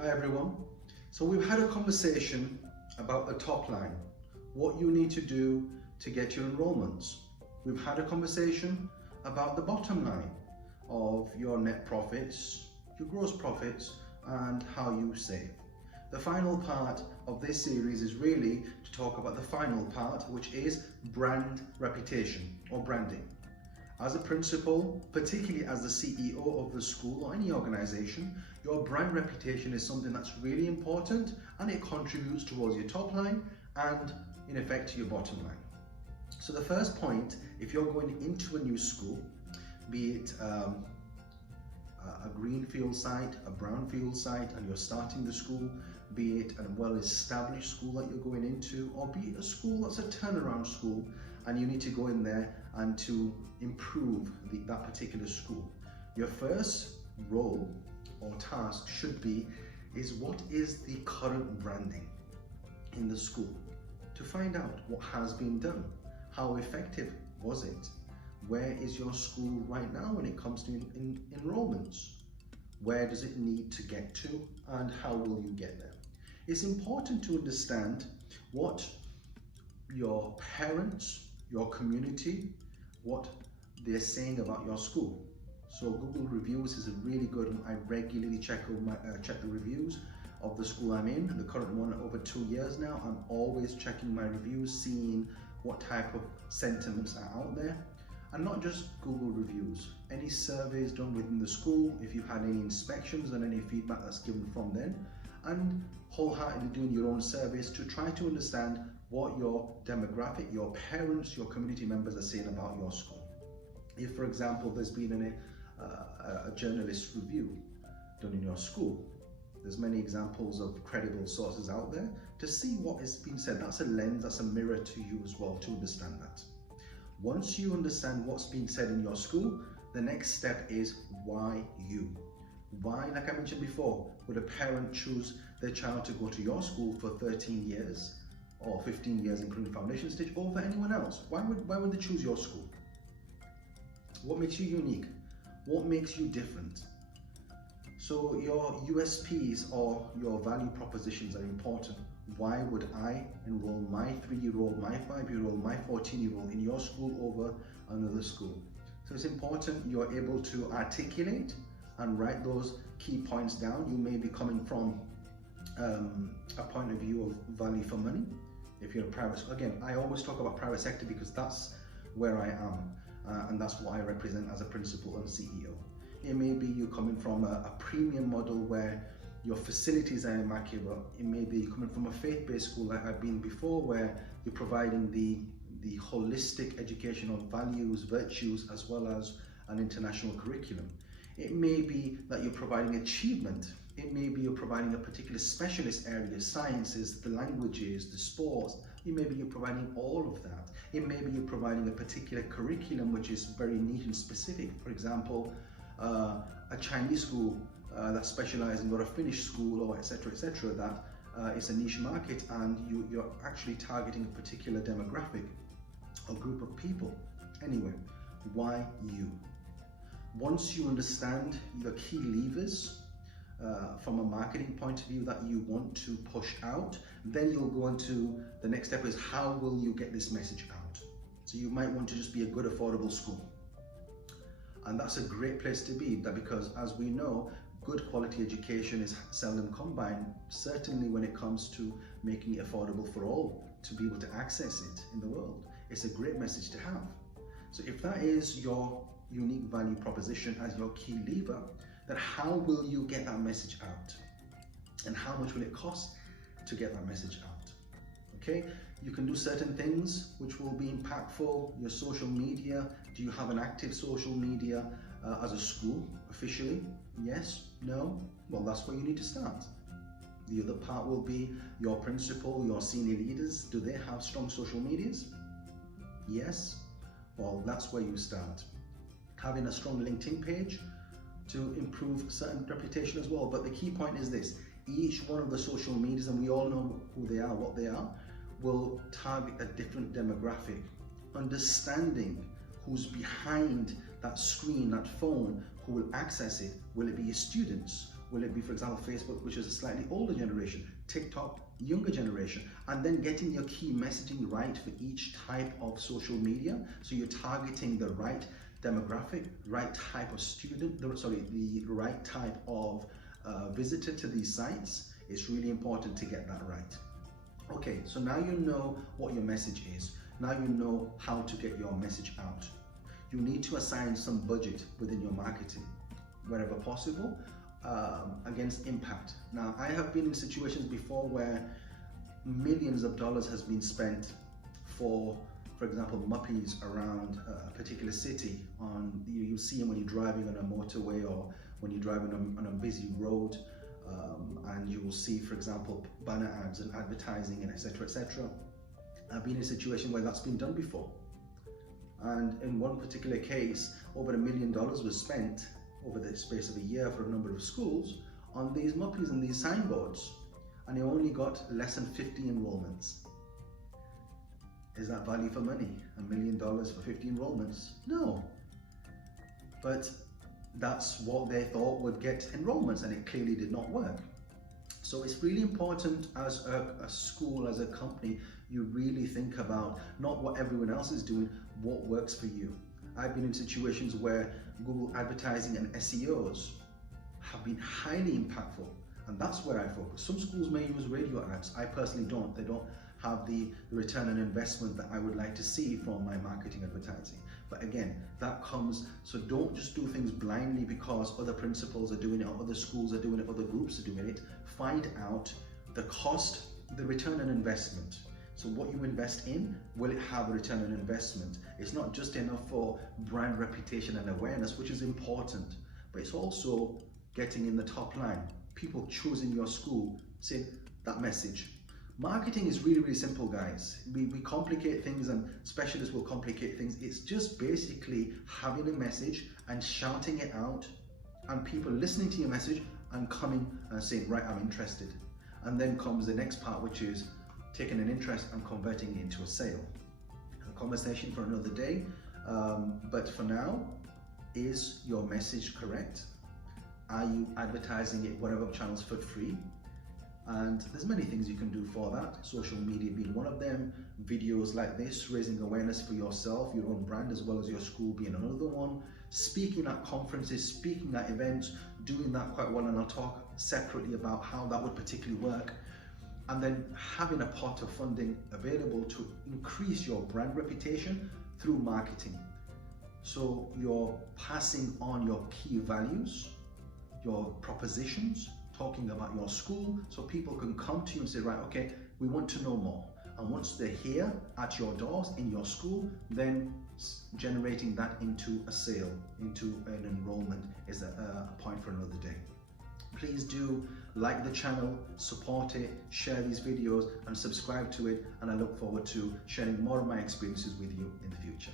Hi everyone. So we've had a conversation about the top line, what you need to do to get your enrollments. We've had a conversation about the bottom line of your net profits, your gross profits, and how you save. The final part of this series is really to talk about the final part, which is brand reputation or branding. As a principal, particularly as the CEO of the school or any organization, your brand reputation is something that's really important, and it contributes towards your top line and in effect to your bottom line. So the first point, if you're going into a new school, be it a greenfield site, a brownfield site, and you're starting the school, be it a well-established school that you're going into, or be it a school that's a turnaround school and you need to go in there and to improve that particular school. Your first role or task should be what is the current branding in the school, to find out what has been done, how effective was it, where is your school right now when it comes to enrollments, where does it need to get to, and how will you get there. It's important to understand what your parents, your community, what they're saying about your school. So Google reviews is a really good one. I regularly check the reviews of the school I'm in, the current one over 2 years now. I'm always checking my reviews, seeing what type of sentiments are out there. And not just Google reviews, any surveys done within the school, if you've had any inspections and any feedback that's given from them, and wholeheartedly doing your own surveys to try to understand what your demographic, your parents, your community members are saying about your school. If, for example, there's been a journalist review done in your school, there's many examples of credible sources out there to see what is being said. That's a lens, that's a mirror to you as well to understand that. Once you understand what's being said in your school, the next step is why you. Why, like I mentioned before, would a parent choose their child to go to your school for 13 years or 15 years including foundation stage over anyone else? Why would they choose your school? What makes you unique? What makes you different? So your USPs or your value propositions are important. Why would I enroll my 3-year-old, my 5-year-old, my 14-year-old in your school over another school? So it's important you're able to articulate and write those key points down. You may be coming from a point of view of value for money. If you're a private, again, I always talk about private sector because that's where I am and that's what I represent as a principal and CEO. It may be you coming from a premium model where your facilities are immaculate. It may be coming from a faith-based school like I've been before, where you're providing the holistic education of values, virtues, as well as an international curriculum. It may be that you're providing achievement. It may be you're providing a particular specialist area, sciences, the languages, the sports. It may be you're providing all of that. It may be you're providing a particular curriculum which is very niche and specific. For example, a Chinese school that specializes in, or a Finnish school, or etc., that is a niche market, and you're actually targeting a particular demographic or group of people. Anyway, why you? Once you understand the key levers from a marketing point of view that you want to push out, then you'll go into the next step is how will you get this message out? So you might want to just be a good, affordable school. And that's a great place to be, because as we know, good quality education is seldom combined, certainly when it comes to making it affordable for all to be able to access it in the world. It's a great message to have. So if that is your unique value proposition as your key lever, then how will you get that message out? And how much will it cost to get that message out? Okay, you can do certain things which will be impactful. Your social media, do you have an active social media as a school officially? Yes? No? Well, that's where you need to start. The other part will be your principal, your senior leaders. Do they have strong social medias? Yes? Well, that's where you start. Having a strong LinkedIn page to improve certain reputation as well. But the key point is this: each one of the social medias, and we all know who they are, what they are, will target a different demographic. Understanding who's behind that screen, that phone, who will access it. Will it be your students? Will it be, for example, Facebook, which is a slightly older generation, TikTok, younger generation, and then getting your key messaging right for each type of social media. So you're targeting the right demographic, right type of student, the right type of visitor to these sites. It's really important to get that right. Okay, so now you know what your message is. Now you know how to get your message out. You need to assign some budget within your marketing, wherever possible, against impact. Now, I have been in situations before where millions of dollars has been spent for example, muppies around a particular city. You see them when you're driving on a motorway or when you're driving on a busy road, and you will see, for example, banner ads and advertising and etc. etc. I've been in a situation where that's been done before, and in one particular case, over $1 million was spent over the space of a year for a number of schools on these muppies and these signboards, and they only got less than 50 enrollments. Is that value for money? $1 million for 50 enrollments? No. But that's what they thought would get enrollments, and it clearly did not work. So it's really important as a school, as a company, you really think about not what everyone else is doing, what works for you. I've been in situations where Google advertising and SEOs have been highly impactful, and that's where I focus. Some schools may use radio ads. I personally don't. They don't have the return on investment that I would like to see from my marketing advertising. But again, that comes, so don't just do things blindly because other principals are doing it, or other schools are doing it, other groups are doing it. Find out the cost, the return on investment. So what you invest in, will it have a return on investment? It's not just enough for brand reputation and awareness, which is important, but it's also getting in the top line. People choosing your school, saying that message. Marketing is really, really simple, guys. We complicate things, and specialists will complicate things. It's just basically having a message and shouting it out, and people listening to your message and coming and saying, right, I'm interested. And then comes the next part, which is taking an interest and converting it into a sale. A conversation for another day. But for now, is your message correct? Are you advertising it, whatever channels, for free? And there's many things you can do for that, social media being one of them, videos like this, raising awareness for yourself, your own brand, as well as your school being another one, speaking at conferences, speaking at events, doing that quite well, and I'll talk separately about how that would particularly work. And then having a pot of funding available to increase your brand reputation through marketing. So you're passing on your key values, your propositions, talking about your school, so people can come to you and say, right, okay, we want to know more. And once they're here at your doors in your school, then generating that into a sale, into an enrollment is a point for another day. Please do like the channel, support it, share these videos and subscribe to it, and I look forward to sharing more of my experiences with you in the future.